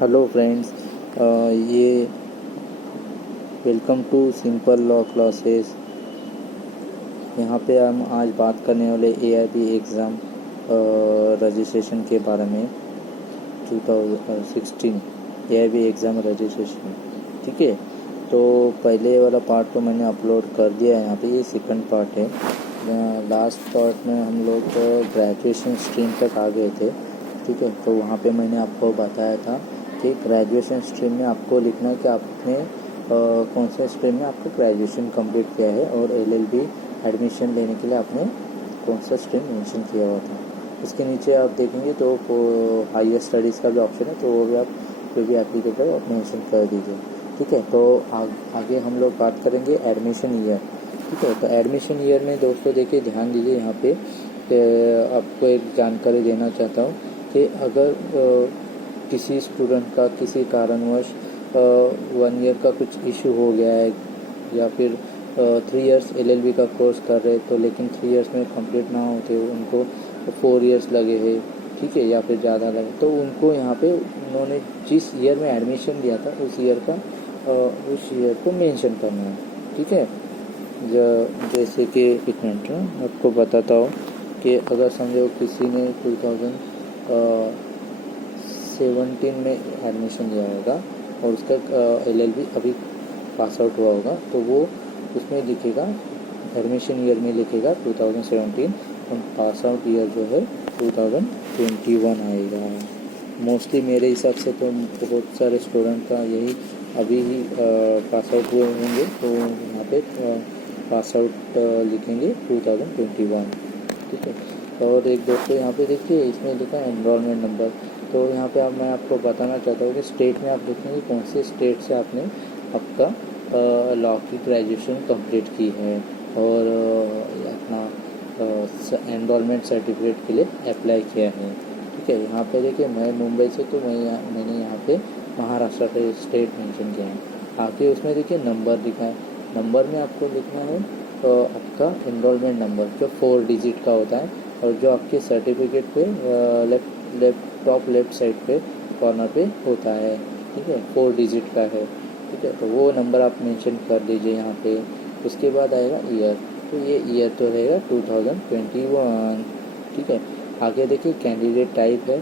Hello friends, ये welcome to simple law classes. यहाँ पे हम आज बात करने वाले AIB एग्ज़ाम रजिस्ट्रेशन के बारे में 2016 AIB एग्ज़ाम रजिस्ट्रेशन। ठीक है, तो पहले वाला पार्ट तो मैंने अपलोड कर दिया है। यहाँ पे ये सेकंड पार्ट है। लास्ट पार्ट में हम लोग ग्रेजुएशन स्ट्रीम तक आ गए थे। ठीक है, तो वहाँ पे मैंने आपको बताया था कि ग्रेजुएशन स्ट्रीम में आपको लिखना है कि आपने कौन से स्ट्रीम में आपको ग्रेजुएशन कंप्लीट किया है और LLB एडमिशन लेने के लिए आपने कौन सा स्ट्रीम मेंशन किया हुआ था। उसके नीचे आप देखेंगे तो हायर स्टडीज़ का भी ऑप्शन है, तो वो भी आप जो भी एप्लीकेबल आप मेंशन कर दीजिए। ठीक है, तो आगे हम लोग बात करेंगे एडमिशन ईयर। ठीक है, तो एडमिशन ईयर में दोस्तों देखिए, ध्यान दीजिए। यहाँ पे आपको एक जानकारी देना चाहता हूँ कि अगर किसी स्टूडेंट का किसी कारणवश 1 ईयर का कुछ इशू हो गया है या फिर 3 इयर्स LLB का कोर्स कर रहे तो लेकिन 3 इयर्स में कंप्लीट ना होते, उनको 4 इयर्स लगे हैं, ठीक है, या फिर ज़्यादा लगे, तो उनको यहाँ पे उन्होंने जिस ईयर में एडमिशन लिया था उस ईयर को मेंशन करना है। ठीक है, जैसे कि एक मिनट आपको बताता हूँ कि अगर समझो किसी ने 2017 में एडमिशन लिया होगा और उसका LLB अभी पास आउट हुआ होगा, तो वो उसमें लिखेगा एडमिशन ईयर में लिखेगा 2017 और पास आउट ईयर जो है 2021 आएगा। मोस्टली मेरे हिसाब से तो बहुत सारे स्टूडेंट का यही अभी ही पास आउट हुए होंगे, तो यहाँ पे पास आउट लिखेंगे 2021। ठीक है, और एक दोस्तों यहाँ पे देखिए, इसमें लिखा है एनरोलमेंट नंबर। तो यहाँ पे मैं आपको बताना चाहता हूँ कि स्टेट में आप देखेंगे कौन से स्टेट से आपने आपका लॉ की ग्रेजुएशन कंप्लीट की है और अपना एनरोलमेंट सर्टिफिकेट के लिए अप्लाई किया है। ठीक है, यहाँ पे देखिए, मैं मुंबई से, तो मैंने यहाँ पे महाराष्ट्र का स्टेट मेंशन किया है। आगे उसमें देखिए नंबर लिखा है। नंबर में आपको लिखना है आपका एनरोलमेंट नंबर जो 4 डिजिट का होता है और जो आपके सर्टिफिकेट पे टॉप लेफ्ट साइड पे कॉर्नर पे होता है। ठीक है, 4 डिजिट का है। ठीक है, तो वो नंबर आप मेंशन कर दीजिए यहाँ पे। उसके बाद आएगा ईयर, तो ये ईयर तो रहेगा 2021। ठीक है, आगे देखिए कैंडिडेट टाइप है।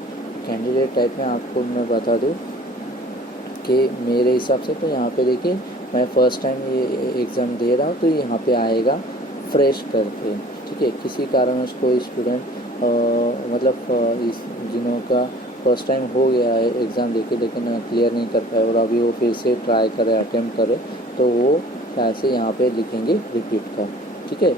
कैंडिडेट टाइप में आपको मैं बता दूँ कि मेरे हिसाब से तो यहाँ पे देखिए, मैं फ़र्स्ट टाइम ये एग्ज़ाम दे रहा हूँ, तो यहाँ पे आएगा फ्रेश करके। ठीक है, किसी कारणवश कोई स्टूडेंट इस जिनों का फर्स्ट टाइम हो गया है एग्ज़ाम देके लेकिन क्लियर नहीं कर पाए और अभी वो फिर से ट्राई करे, अटेम्प्ट करे, तो वो ऐसे यहाँ पे लिखेंगे रिपीट का। ठीक है,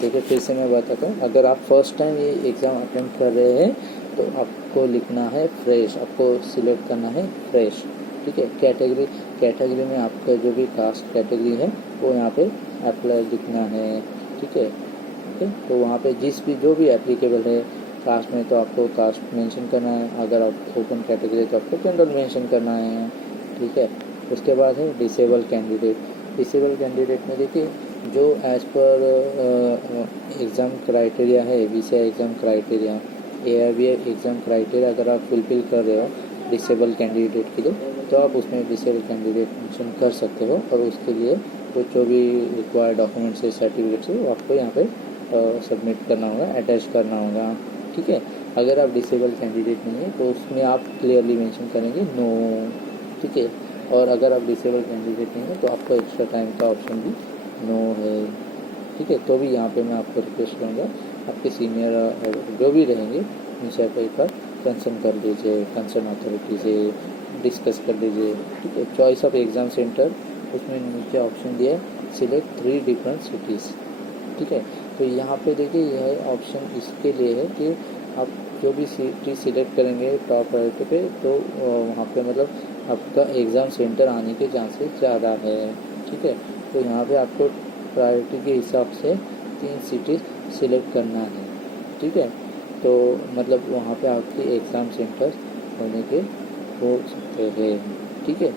देखिए फिर से मैं बताता हूँ, अगर आप फर्स्ट टाइम ये एग्ज़ाम अटेम्प्ट कर रहे हैं तो आपको लिखना है फ्रेश, आपको सिलेक्ट करना है फ्रेश। ठीक है, कैटेगरी में आपका जो भी कास्ट कैटेगरी है वो यहाँ पे अप्लाई लिखना है। ठीक है, तो वहाँ पे जो भी एप्लीकेबल है, कास्ट में तो आपको कास्ट मेंशन करना है, अगर आप ओपन कैटेगरी तो आपको जनरल मेंशन करना है। ठीक है, उसके बाद है डिसेबल कैंडिडेट में देखिए, जो एज़ पर एग्ज़ाम क्राइटेरिया है, visa exam criteria, AIB exam criteria अगर आप फुलफिल कर रहे हो डिसेबल कैंडिडेट के लिए, तो आप उसमें डिसेबल कैंडिडेट मेंशन कर सकते हो और उसके लिए वो जो भी रिक्वायर्ड डॉक्यूमेंट्स है, सर्टिफिकेट्स है, वो आपको यहाँ पे सबमिट करना होगा, अटैच करना होगा। ठीक है, अगर आप डिसेबल कैंडिडेट नहीं है तो उसमें आप क्लियरली मेंशन करेंगे नो। ठीक है, और अगर आप डिसेबल कैंडिडेट नहीं है तो आपका एक्स्ट्रा टाइम का ऑप्शन भी नो है। ठीक है, तो भी यहाँ पे मैं आपको रिक्वेस्ट करूँगा, आपके सीनियर जो भी रहेंगे उनसे आप एक बार कंसर्न कर लीजिए, कंसर्न अथॉरिटी से डिस्कस कर लीजिए। ठीक है, चॉइस ऑफ एग्ज़ाम सेंटर, उसमें नीचे ऑप्शन दिया है सिलेक्ट 3 डिफरेंट सिटीज़। ठीक है, तो यहाँ पे देखिए, यह ऑप्शन इसके लिए है कि आप जो भी सिटी सिलेक्ट करेंगे टॉप प्रायोरिटी पे, तो वहाँ पे आपका एग्ज़ाम सेंटर आने के चांसेस ज़्यादा है। ठीक है, तो यहाँ पे आपको प्रायोरिटी के हिसाब से 3 सिटीज़ सिलेक्ट करना है। ठीक है, तो वहाँ पे आपके एग्ज़ाम सेंटर होने के हो सकते हैं। ठीक है,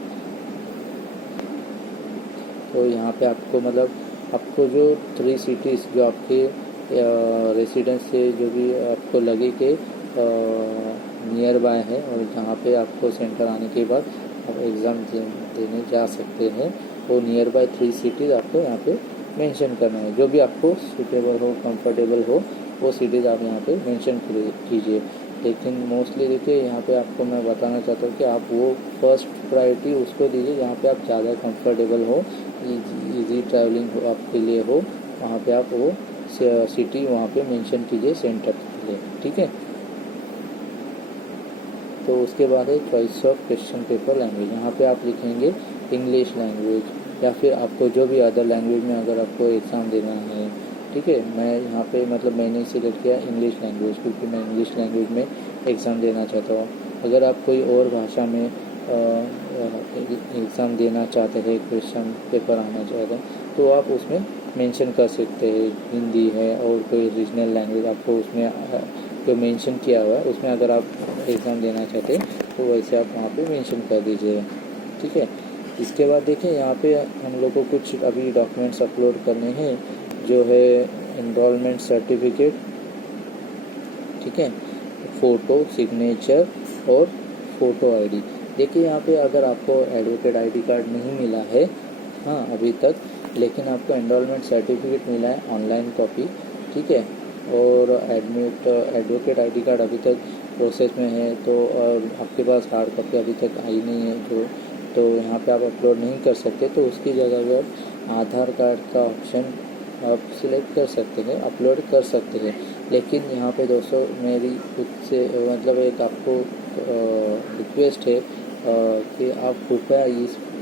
तो यहाँ पे आपको जो 3 सिटीज़ जो आपके रेसिडेंस से जो भी आपको लगे कि नियर बाय है और जहाँ पे आपको सेंटर आने के बाद आप एग्ज़ाम देने जा सकते हैं, वो नियर बाय 3 सिटीज़ आपको यहाँ पे मेंशन करना है। जो भी आपको सूटेबल हो, कंफर्टेबल हो, वो सिटीज़ आप यहाँ पे मेंशन कीजिए। लेकिन मोस्टली देखिए यहाँ पे आपको मैं बताना चाहता हूँ कि आप वो फर्स्ट प्रायोरिटी उसको दीजिए जहाँ पे आप ज़्यादा कंफर्टेबल हो, इजी ट्रैवलिंग हो आपके लिए हो, वहाँ पे आप वो सिटी वहाँ पे मेंशन कीजिए सेंटर के लिए, ठीक है। तो उसके बाद है choice of question paper language. यहाँ पे आप लिखेंगे इंग्लिश लैंग्वेज या फिर आपको जो भी अदर लैंग्वेज में अगर आपको एग्ज़ाम देना है, ठीक है। मैं यहाँ पे मतलब मैंने सिलेक्ट किया इंग्लिश लैंग्वेज क्योंकि मैं इंग्लिश लैंग्वेज में एग्ज़ाम देना चाहता हूँ। अगर आप कोई और भाषा में एग्ज़ाम देना चाहते हैं, क्वेश्चन पेपर आना चाहते हैं, तो आप उसमें मेंशन कर सकते हैं हिंदी है और कोई रीजनल लैंग्वेज आपको उसमें जो मेंशन किया हुआ है उसमें अगर आप एग्ज़ाम देना चाहते हैं तो वैसे आप वहाँ पे मेंशन कर दीजिए, ठीक है। इसके बाद देखिए यहाँ पे हम लोग को कुछ अभी डॉक्यूमेंट्स अपलोड करने हैं, जो है एनरोलमेंट सर्टिफिकेट, ठीक है, फ़ोटो, सिग्नेचर और फ़ोटो आईडी। देखिए यहाँ पे अगर आपको एडवोकेट आईडी कार्ड नहीं मिला है, हाँ अभी तक, लेकिन आपको एनरोलमेंट सर्टिफिकेट मिला है ऑनलाइन कॉपी, ठीक है, और एडवोकेट आईडी कार्ड अभी तक प्रोसेस में है, तो और आपके पास हार्ड कॉपी अभी तक आई नहीं है तो यहाँ पे आप अपलोड नहीं कर सकते। तो उसकी जगह पे आप आधार कार्ड का ऑप्शन आप सिलेक्ट कर सकते हैं, अपलोड कर सकते हैं। लेकिन यहाँ पे दोस्तों मेरी खुद से मतलब एक आपको रिक्वेस्ट है कि आप कृपया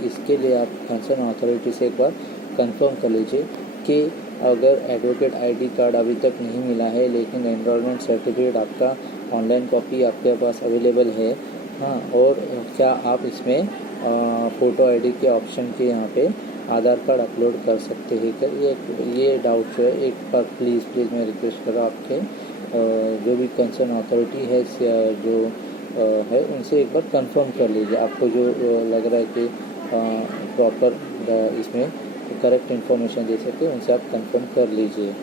इसके लिए आप कंसर्न अथॉरिटी से एक बार कंफर्म कर लीजिए कि अगर एडवोकेट आईडी कार्ड अभी तक नहीं मिला है लेकिन एनरोलमेंट सर्टिफिकेट आपका ऑनलाइन कॉपी आपके पास अवेलेबल है, हाँ, और क्या आप इसमें फ़ोटो आईडी के ऑप्शन के यहाँ पे आधार कार्ड अपलोड कर सकते हैं क्या, ये डाउट जो है एक बार प्लीज़ मैं रिक्वेस्ट कर रहा हूँ आपके जो भी कंसर्न अथॉरिटी है जो है उनसे एक बार कंफर्म कर लीजिए। आपको जो लग रहा है कि प्रॉपर इसमें करेक्ट इन्फॉर्मेशन दे सके उनसे आप कंफर्म कर लीजिए,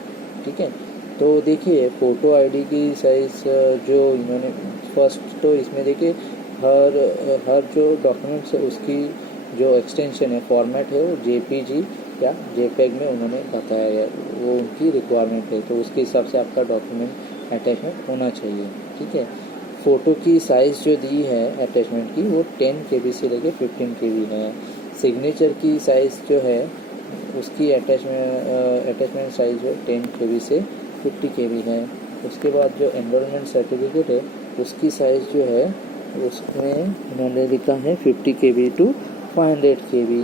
ठीक है। तो देखिए फ़ोटो आईडी की साइज़ जो इन्होंने फर्स्ट तो इसमें देखिए हर जो डॉक्यूमेंट्स है उसकी जो एक्सटेंशन है, फॉर्मेट है, वो जेपीजी या जेपेग में उन्होंने बताया है, वो उनकी रिक्वायरमेंट है, तो उसके हिसाब से आपका डॉक्यूमेंट अटैचमेंट होना चाहिए, ठीक है। फ़ोटो की साइज़ जो दी है अटैचमेंट की वो 10 KB से लेके 15 KB है। सिग्नेचर की साइज़ जो है उसकी अटैचमेंट साइज़ जो 10 KB से 50 KB है। उसके बाद जो एनरोलमेंट सर्टिफिकेट है उसकी साइज़ जो है उसमें उन्होंने लिखा है 50 KB to 500 KB,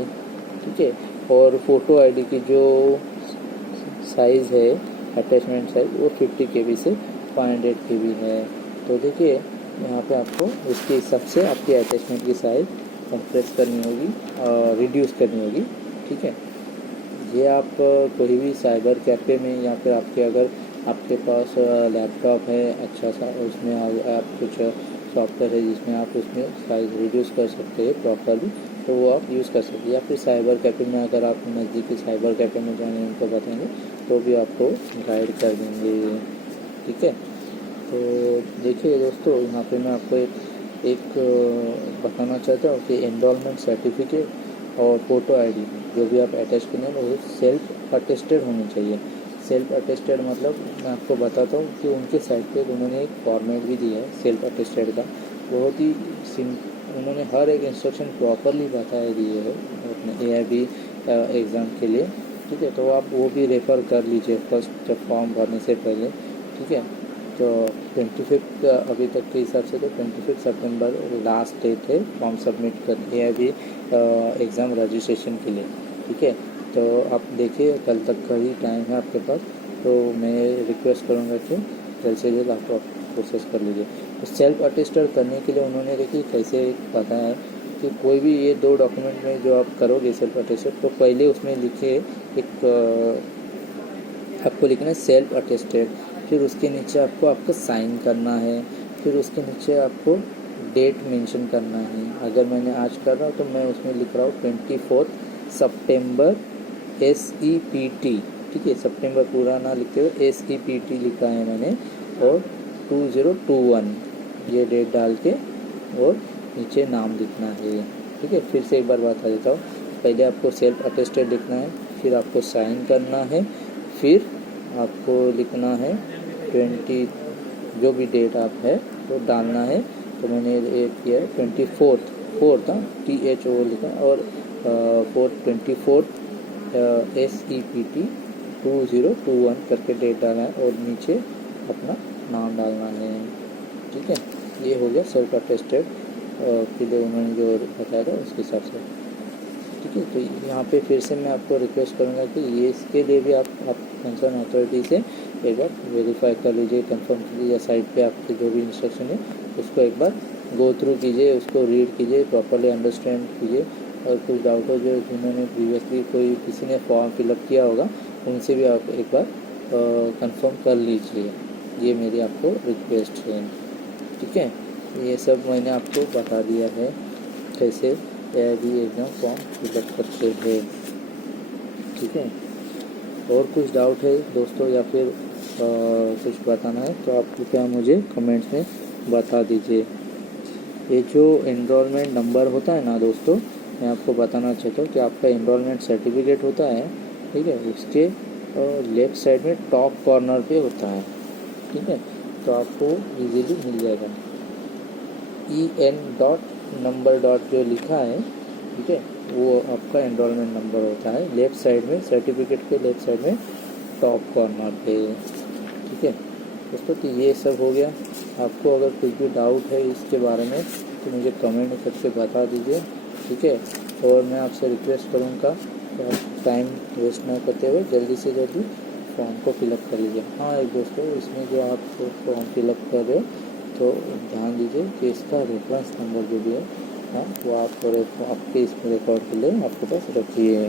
ठीक है। और फ़ोटो आईडी की जो साइज़ है अटैचमेंट साइज़ वो 50 KB से 500 KB है। तो देखिए यहाँ पे आपको उसके हिसाब से आपकी अटैचमेंट की साइज़ कंप्रेस करनी होगी और रिड्यूस करनी होगी, ठीक है। ये आप कोई भी साइबर कैफ़े में या फिर आपके पास लैपटॉप है अच्छा सा, उसमें आप कुछ सॉफ्टवेयर है जिसमें आप उसमें साइज़ रिड्यूस कर सकते हैं प्रॉपरली, तो वो आप यूज़ कर सकते हैं। या फिर साइबर कैफ़े में अगर आप नज़दीकी साइबर कैफ़े में जाएंगे उनको बताएंगे तो भी आपको गाइड कर देंगे, ठीक है। तो देखिए दोस्तों यहाँ पे मैं आपको एक बताना चाहता हूँ कि एनरोलमेंट सर्टिफिकेट और फ़ोटो आईडी जो भी आप अटैच करेंगे वो सेल्फ अटेस्टेड होनी चाहिए। सेल्फ अटेस्टेड मतलब मैं आपको बताता हूँ कि उनके साइट पे उन्होंने एक फॉर्मेट भी दिया है सेल्फ अटेस्टेड का, बहुत ही उन्होंने हर एक इंस्ट्रक्शन प्रॉपरली बताए दिए है अपने AIB एग्ज़ाम के लिए, ठीक है। तो आप वो भी रेफ़र कर लीजिए फर्स्ट फॉर्म भरने से पहले, ठीक है। तो 25 अभी तक के हिसाब से तो 25 सितंबर लास्ट डेट है फॉर्म सबमिट कर AIB एग्ज़ाम रजिस्ट्रेशन के लिए, ठीक है। तो आप देखिए कल तक का ही टाइम है आपके पास, तो मैं रिक्वेस्ट करूँगा कि जल्द से जल्द आप प्रोसेस कर लीजिए। तो सेल्फ अटेस्टेड करने के लिए उन्होंने देखिए कैसे बताया है कि कोई भी ये 2 डॉक्यूमेंट में जो आप करोगे सेल्फ अटेस्टेड, तो पहले उसमें लिखिए एक आपको लिखना है सेल्फ अटेस्टेड, फिर उसके नीचे आपको आपका साइन करना है, फिर उसके नीचे आपको डेट मेंशन करना है। अगर मैंने आज कर रहा हूँ तो मैं उसमें लिख रहा हूँ 24 सितंबर SEPT, ठीक है, सितंबर पूरा ना लिखते हुए SEPT लिखा है मैंने, और 2021 ये डेट डाल के और नीचे नाम लिखना है। ठीक है, फिर से एक बार बता देता हूँ। पहले आपको सेल्फ अटेस्टेड लिखना है, फिर आपको साइन करना है, फिर आपको लिखना है 20 जो भी डेट आप है वो डालना है। तो मैंने ये किया है 24 THO लिखा और 24 SEPT 2021 करके डेट डालना है और नीचे अपना नाम डालना है। ठीक है, ये हो गया सेल्फ अटेस्टेड के लिए उन्होंने जो बताया था उसके हिसाब से। ठीक है, तो यहाँ पे फिर से मैं आपको रिक्वेस्ट करूँगा कि ये इसके लिए भी आप कंसर्न अथॉरिटी से एक बार वेरीफाई कर लीजिए, कंफर्म कीजिए, या साइट पे आपके जो भी इंस्ट्रक्शन है उसको एक बार गो थ्रू कीजिए, उसको रीड कीजिए, प्रॉपरली अंडरस्टैंड कीजिए। और कुछ डाउट हो जो जिन्होंने प्रीवियसली कोई किसी ने फॉर्म फिलअप किया होगा उनसे भी आप एक बार कंफर्म कर लीजिए। ये मेरी आपको रिक्वेस्ट है। ठीक है, ये सब मैंने आपको बता दिया है कैसे AIB एग्ज़ाम फॉर्म फिलअप करते हैं। ठीक है, और कुछ डाउट है दोस्तों या फिर कुछ बताना है तो आप कृपया मुझे कमेंट्स में बता दीजिए। ये जो एनरोलमेंट नंबर होता है ना दोस्तों, मैं आपको बताना चाहता हूँ कि आपका एनरोलमेंट सर्टिफिकेट होता है, ठीक है, उसके लेफ़्ट साइड में टॉप कॉर्नर पे होता है। ठीक है, तो आपको इजीली मिल जाएगा। EN जो लिखा है, ठीक है, वो आपका एनरोलमेंट नंबर होता है लेफ़्ट साइड में, सर्टिफिकेट के लेफ़्ट साइड में टॉप कॉर्नर पे। ठीक है दोस्तों, तो ये सब हो गया। आपको अगर कुछ भी डाउट है इसके बारे में तो मुझे कमेंट करके बता दीजिए। ठीक है, और मैं आपसे रिक्वेस्ट करूँगा कि आप टाइम वेस्ट ना करते हुए जल्दी से जल्दी फॉर्म को फिलअप कर लीजिए। हाँ एक दोस्तों, इसमें जो आप फॉर्म फिलअप कर रहे हो तो ध्यान दीजिए कि इसका रेफरेंस नंबर जो भी है, हाँ, वो आप आपके इसमें रिकॉर्ड के लिए आपके पास रखिए।